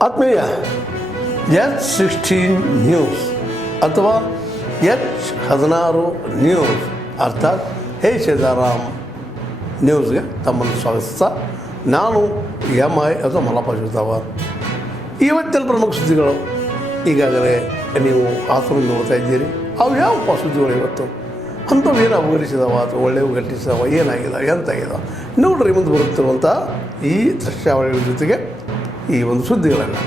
ಆತ್ಮೀಯ H sixteen news ಅಥವಾ H ಹದಿನಾರು ನ್ಯೂಸ್ ಅರ್ಥಾತ್ ಹೇ ಸೀತಾರಾಮ್ ನ್ಯೂಸ್ಗೆ ತಮ್ಮನ್ನು ಸ್ವಾಗತಿಸ್ತಾ ನಾನು ಎಂ ಐ ಅಥವಾ ಮಲಪ ಜೋತಾವರ್ ಇವತ್ತಿನ ಪ್ರಮುಖ ಸುದ್ದಿಗಳು ಈಗಾಗಲೇ ನೀವು ಆತ್ಮ ನೋಡ್ತಾ ಇದ್ದೀರಿ. ಅವು ಯಾವ ಸುದ್ದಿಗಳು ಇವತ್ತು? ಅಂಥವು ಏನು ಅಪಗರಿಸಿದವ ಅಥವಾ ಒಳ್ಳೆಯವು ಘಟಿಸಿದವ ಏನಾಗಿದ್ದಾವೆ ಎಂತಾಗಿದ್ದಾವೆ ನೋಡ್ರಿ ಮುಂದೆ ಬರುತ್ತಿರುವಂಥ ಈ ದೃಶ್ಯಾವಳಿಗಳ ಜೊತೆಗೆ ಈ ಒಂದು ಸುದ್ದಿಗಳನ್ನು.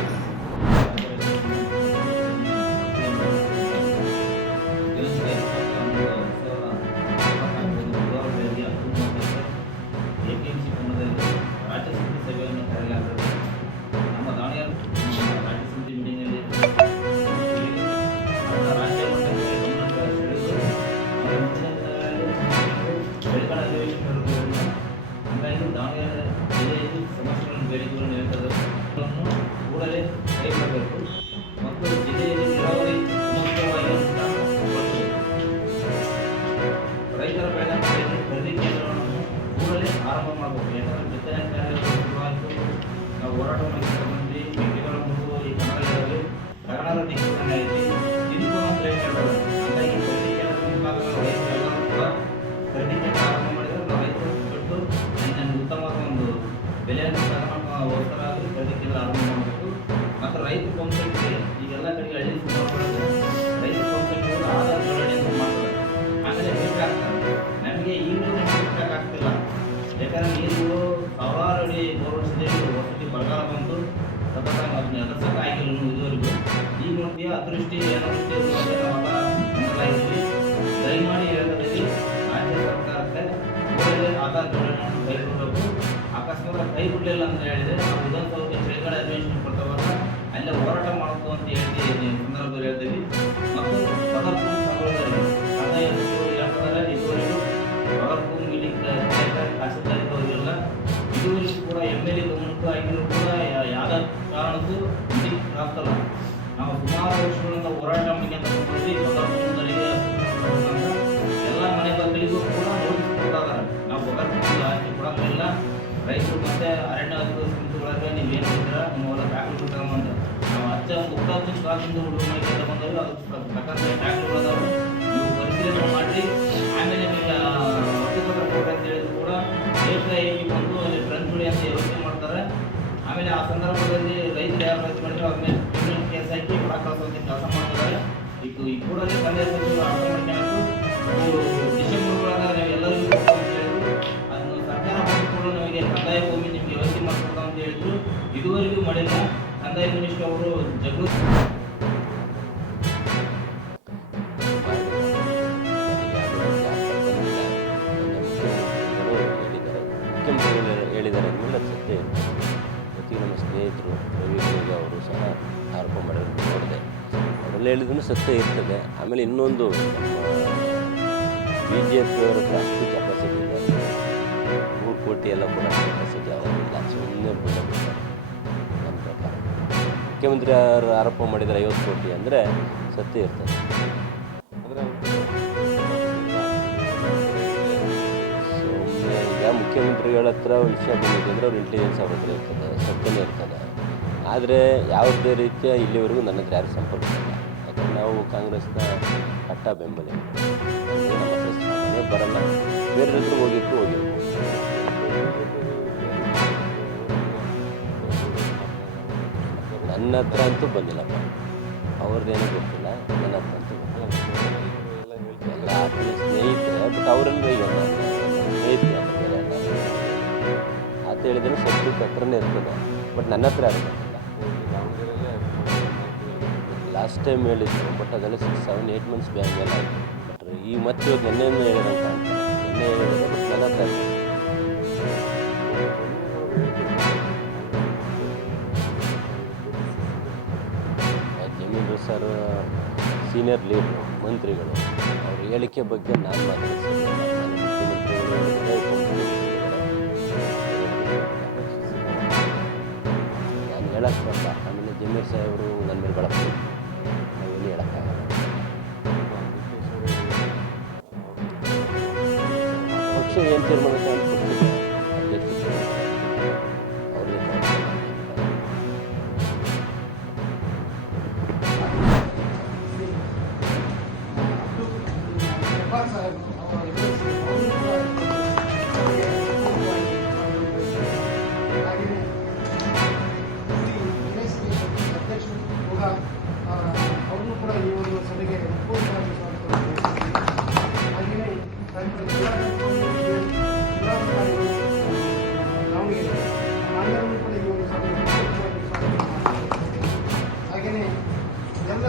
ಬೆಳಗಾವಿ ಜಿಲ್ಲೆಯಲ್ಲಿ ಸಮಸ್ಯೆಗಳನ್ನು ಬೇಡಿಕೆಗಳನ್ನು ನಿರಂತರವನ್ನು ಕೂಡಲೇ ಕೈಗೊಳ್ಳಬೇಕು ಮತ್ತು ಜಿಲ್ಲೆಯಲ್ಲಿ ನೀರಾವರಿ ರೈತರ ಬೆಳೆ ಖರೀದಿ ಕೇಂದ್ರಗಳನ್ನು ಕೂಡಲೇ ಆರಂಭ ಮಾಡಬೇಕು. ಯಾಕಂದರೆ ಬಿತ್ತನೆ ಕಾರ್ಯಗಳು ಶುರುವಾಯಿತು. ನಾವು ಹೋರಾಟ ಮಾಡಿದ ಮಂದಿ ಮೆಕ್ಕೆಜೋಳ ಮುಗಿದು ಈ ಕನ್ನಡದಲ್ಲಿ ಕನ್ನಡದ ದಿಕ್ಕುಗಳನ್ನ ಈಗೆಲ್ಲ ಕಡೆ ಹಳ್ಳಿ ರೈತ ಆಮೇಲೆ ನಮಗೆ ಈಗಲೂ ಮೀಟರ್ ಆಗ್ತಿಲ್ಲ. ಯಾಕಂದ್ರೆ ನೀರು ಅಡಿ ಹೊಡಿಸಿದ್ದೇವೆ ವಸತಿ ಬರಗಾಲ ಬಂತು. ಸತತ ಅದನ್ನ ಎದುರ್ಸಕ್ಕೆ ಆಗಿಲ್ಲ ಇದುವರೆಗೂ. ಈಗ ನೋಡ್ತೀಯ ಅದೃಷ್ಟಿ ನಾವೆಲ್ಲ ಮಂಡಲಾಗಿದ್ವಿ ದಯಮಾಡಿ ಹೇಳೋದ್ರಲ್ಲಿ ರಾಜ್ಯ ಸರ್ಕಾರಕ್ಕೆ ಕೂಡಲೇ ಆಧಾರ್ ಜೋಡಣೆಯನ್ನು ಕೈಗೊಳ್ಳಬೇಕು ಅಕಸ್ಮಾತ್ ಕೈ ಬಿಡಲಿಲ್ಲ ಅಂತ ಹೇಳಿದ್ರೆ ನಾವು ವಿಧಾನಸೌಧಕ್ಕೆ ಚಳಿಗಾಲ ಅಧಿವೇಶನ ಕೊಡ್ತಾವಲ್ಲ ಅಲ್ಲೇ ಹೋರಾಟ ಮಾಡಬೇಕು ಅಂತ ಹೇಳಿ ಸಂದರ್ಭದಲ್ಲಿ ಹೇಳ್ತೀವಿ ಮತ್ತು ಪದಕ್ಕೂ ಸಂದರ್ಭದಲ್ಲಿ ಅದೇ ಹೇಳ್ತಾರೆ ಇದುವರೆಗೂ ತಹಸೀಲ್ದಾರ್ ಅವರಿಗೆಲ್ಲ ಇದುವರೆಗೂ ಕೂಡ ಎಂ ಎಲ್ ಎ ಗಮನಕ್ಕೂ ಕೂಡ ಯಾವ ಕಾರಣಕ್ಕೂ ಆಗ್ತಲ್ಲ. ನಾವು ಸುಮಾರು ವರ್ಷಗಳಿಂದ ಹೋರಾಟ ಮಾಡ್ಕೊಂತ ಎಲ್ಲ ಮನೆ ಬಾಗಿಲಿಗೂ ಕೂಡ ನೋಟಿಸ್ ಕೊಟ್ಟಿದ್ದಾರೆ ನಾವು ಕೊಡಂಗಿಲ್ಲ ರೈತರು ಮತ್ತೆ ಅರಣ್ಯ ಅಧಿಕಾರಿ ಸಮಿತಿಗಳಿಗೆ ನೀವು ಏನು ನಿಮ್ಮ ಹೊಲ ದಾಖಲೆ ನಾವು ಹಚ್ಚ ಕಾಲದಿಂದ ಸ್ಟಾಕಿಂದ ಹುಡುಗ ಬಂದವರು ಬಂದವಿ ಅದು ಪ್ರಕಾರ ನೀವು ಪರಿಶೀಲನೆ ಮಾಡಿ ಆಮೇಲೆ ನಿಮಗೆ ಹಕ್ಕುಪತ್ರ ಕೊಡ್ರಿ ಅಂತ ಹೇಳಿದ್ರು ಕೂಡ. ಏಕಾಏಕಿ ಬಂದು ಅಲ್ಲಿ ಫ್ರೆಂಚ್ ಹುಳಿ ಅಂತ ವ್ಯವಸ್ಥೆ ಮಾಡ್ತಾರೆ. ಆಮೇಲೆ ಆ ಸಂದರ್ಭದಲ್ಲಿ ರೈತರು ಯಾರು ರೈತ ಮಾಡಿದ್ರು, ಅವ್ರ ಮೇಲೆ ಕೇಸ್ ಹಾಕಿ ಹೊರ ಕಳಿಸುವಂತೆ ಕೆಲಸ ಮಾಡ್ತಾರೆ. ಇದು ಈ ಕೂಡಲೇ ಕಂದಾಯ ಸಚಿವರು ಅರ್ಥ ಮಾಡ್ಕೊಂಡು ಅವರು ಸಹ ಆರೋಪ ಮಾಡಿದ್ರು ನೋಡಿದೆ ಅದೆಲ್ಲ ಹೇಳಿದ್ರು ಸತ್ಯ ಇರ್ತದೆ. ಆಮೇಲೆ ಇನ್ನೊಂದು ಬಿ ಜೆ ಪಿಯವರ ಅವರ ಜಾಸ್ತಿ ಕೆಪಾಸಿಟಿ ಇದೆ. ಮೂರು ಕೋಟಿ ಎಲ್ಲ ಕೂಡ ಕೆಪಾಸಿಟಿ ಅವರಿಲ್ಲ ಸುಮ್ಮನೆ ಬಿಡಬೇಕು ಪ್ರಕಾರ. ಮುಖ್ಯಮಂತ್ರಿ ಅವರು ಆರೋಪ ಮಾಡಿದರೆ ಐವತ್ತು ಕೋಟಿ ಅಂದರೆ ಸತ್ಯ ಇರ್ತದೆ. ಮುಖ್ಯಮಂತ್ರಿಗಳ ಹತ್ರ ವಿಷಯ ಬಂದಿದೆ ಅಂದರೆ ಅವ್ರ ಇಂಟೆಲಿಜೆನ್ಸ್ ಅವ್ರ ಹತ್ರ ಇರ್ತದೆ. ಸತ್ಯನೇ ಇರ್ತದೆ. ಆದರೆ ಯಾವುದೇ ರೀತಿಯ ಇಲ್ಲಿವರೆಗೂ ನನ್ನ ಹತ್ರ ಯಾರು ಸಂಪರ್ಕ ಇಲ್ಲ. ಯಾಕಂದ್ರೆ ನಾವು ಕಾಂಗ್ರೆಸ್ನ ಕಟ್ಟ ಬೆಂಬಲ. ಬರಲ್ಲ. ಬೇರೆ ಹೋಗಿತ್ತು ಹೋಗಿರ್ಬೋದು ನನ್ನ ಹತ್ರ ಅಂತೂ ಬಂದಿಲ್ಲಪ್ಪ ಅವ್ರದ್ದೇನೂ ಗೊತ್ತಿಲ್ಲ. ನನ್ನ ಹತ್ರ ಅಂತೂ. ಎಲ್ಲ ಸ್ನೇಹಿತರೆ ಬಟ್ ಅವರಲ್ಲೂ ಈಗ ಸ್ನೇಹಿತರೆ ಅಂತ ಹೇಳಿದ್ರೆ ಸ್ವಲ್ಪ ಹತ್ರನೇ ಇರ್ತದೆ. ಬಟ್ ನನ್ನ ಹತ್ರ ಗೊತ್ತಿಲ್ಲ ಲಾಸ್ಟ್ ಟೈಮ್ ಹೇಳಿದ್ರು ಬಟ್ ಅದೆಲ್ಲ six seven eight months back ಮೇಲೆ ಆಯಿತು. ಬಟ್ ಈ ಮತ್ತೆ ಇವಾಗ ನೆನ್ನೆಯಿಂದ ಹೇಳಿದಂತ ನೆನ್ನೆ ಹೇಳಿದ್ರೆ ಬಟ್ ನನ್ನ ಸರ್ ಸೀನಿಯರ್ ಲೀಡ್ ಮಂತ್ರಿಗಳು, ಅವ್ರ ಹೇಳಿಕೆ ಬಗ್ಗೆ ನಾನು ಮಾತಾಡ್ತೀನಿ. ಹೇಳಕ್ಕೆ ಬರಲ್ಲ ಆಮೇಲೆ ಜಮೀರ್ ಸಾಹೇಬರು ನನ್ನ ಮೇಲೆ ಬಳಕೆ ನಾವೇನು ಹೇಳೋಕ್ಕಾಗಲ್ಲ. ಪಕ್ಷ ಏನು ತೀರ್ಮಾನ ಹಾಗೆಯೇ ಎಲ್ಲ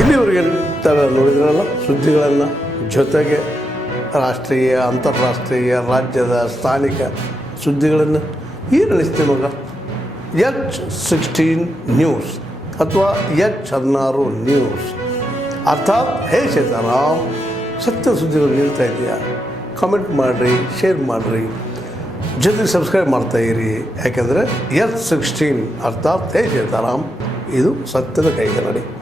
ಇಲ್ಲಿವರೆಗೆ ನೋಡಿದ್ರಲ್ಲ, ಸುದ್ದಿಗಳನ್ನು ಜೊತೆಗೆ ರಾಷ್ಟ್ರೀಯ, ಅಂತಾರಾಷ್ಟ್ರೀಯ, ರಾಜ್ಯದ ಸ್ಥಾನಿಕ ಸುದ್ದಿಗಳನ್ನು ಈ ನಡೆಸ್ತೀವಿ ಮಗ. H sixteen news. ಅಥವಾ ಎಚ್ ಹದಿನಾರು ನ್ಯೂಸ್. ಅರ್ಥಾತ್ ಹೇ ಸೀತಾರಾಮ್ ಸತ್ಯ ಸುದ್ದಿಗಳು ನೀಡ್ತಾ ಇದೆಯಾ? ಕಮೆಂಟ್ ಮಾಡಿರಿ ಶೇರ್ ಮಾಡಿರಿ. ಜೊತೆಗೆ ಸಬ್ಸ್ಕ್ರೈಬ್ ಮಾಡ್ತಾ ಇರಿ. ಯಾಕೆಂದರೆ ಎಚ್ ಸಿಕ್ಸ್ಟೀನ್ ಅರ್ಥಾತ್ ಹೇ ಸೀತಾರಾಮ್ ಇದು ಸತ್ಯದ ಕೈಗೆ ನಡಿ.